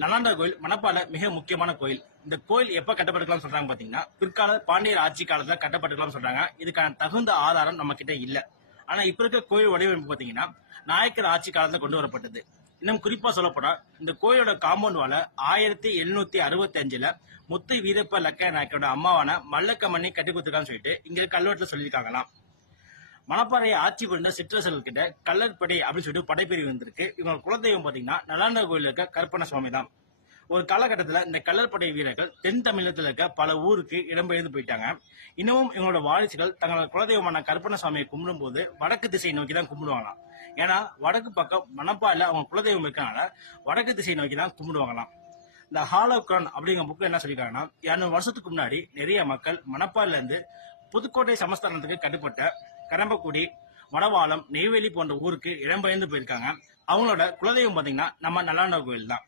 நலாண்டா கோயில் மணப்பால மிக முக்கியமான கோயில். இந்த கோயில் எப்ப கட்டப்பட்டுக்கலாம் சொல்றாங்க பாத்தீங்கன்னா, பிற்கால பாண்டியர் ஆட்சி காலத்துல கட்டப்பட்டுக்கலாம் சொல்றாங்க. இதுக்கான தகுந்த ஆதாரம் நம்ம கிட்ட இல்ல. ஆனா இப்ப இருக்க கோயில் வடிவமைப்பு பாத்தீங்கன்னா நாயக்கர் ஆட்சி காலத்துல கொண்டு வரப்பட்டது. இன்னும் குறிப்பா சொல்லப்போனா இந்த கோயிலோட காம்பவுண்ட் வால 1765ல முத்து வீரப்ப லக்க நாயக்கரோட அம்மாவான மல்லக்கமணி கட்டி கொடுத்துருக்கான்னு சொல்லிட்டு இங்க கல்வெட்டுல சொல்லியிருக்காங்களாம். மணப்பாறையை ஆட்சி கொண்ட சிற்றரசர்கள் கிட்ட கல்லற்படை அப்படின்னு சொல்லிட்டு படைப்பிரிவு இருந்திருக்கு. இவங்க குலதெய்வம் பாத்தீங்கன்னா நலாண்டா கோயில் இருக்க கருப்பண சுவாமி தான். ஒரு காலகட்டத்தில் இந்த கல்லற்படை வீரர்கள் தென் தமிழகத்தில் இருக்க பல ஊருக்கு இடம்பெயர்ந்து போயிட்டாங்க. இன்னமும் இவங்களோட வாரிசுகள் தங்களோட குலதெய்வமான கருப்பண சுவாமியை கும்பிடும் போது வடக்கு திசை நோக்கி தான் கும்பிடுவாங்களாம். ஏன்னா வடக்கு பக்கம் மணப்பாறையில அவங்க குலதெய்வம் இருக்கனால வடக்கு திசை நோக்கி தான் கும்பிடுவாங்களாம். இந்த ஹாலோக்ரான் அப்படிங்கிற புக்கு என்ன சொல்லிருக்காங்கன்னா, 200 வருஷத்துக்கு முன்னாடி நிறைய மக்கள் மணப்பாறையில இருந்து புதுக்கோட்டை சமஸ்தானத்துக்கு கட்டுப்பட்ட கரம்பக்குடி, வடவாளம், நெய்வேலி போன்ற ஊருக்கு இடம்பெயர்ந்து போயிருக்காங்க. அவங்களோட குலதெய்வம் பாத்தீங்கன்னா நம்ம நலாண்டா கோயில் தான்.